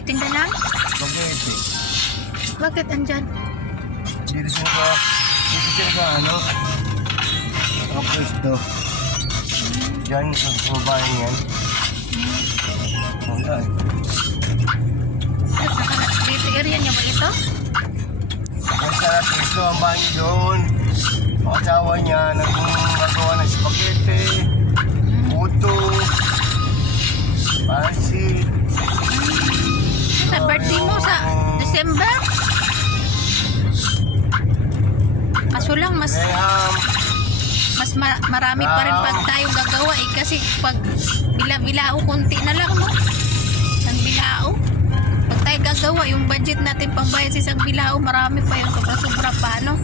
Nagtitinda lang? Spaghetti. Bakit andyan? Dito siya ka ano? Ang pwesto. Diyan sa babaeng yan. Wala eh. Dito area niya ba ito? Ang sarap pwesto ang bahay doon. Ang asawa niya nagagawa ng spaghetti, puto, pansit. Sa birthday mo sa December? Kaso lang mas marami pa rin pag tayo gagawa eh. Kasi pag bila-bilao, konti na lang no? Isang bilao. Pag tayo gagawa, yung budget natin pambayad sa isang bilao, marami pa yung sobra-sobra pa no?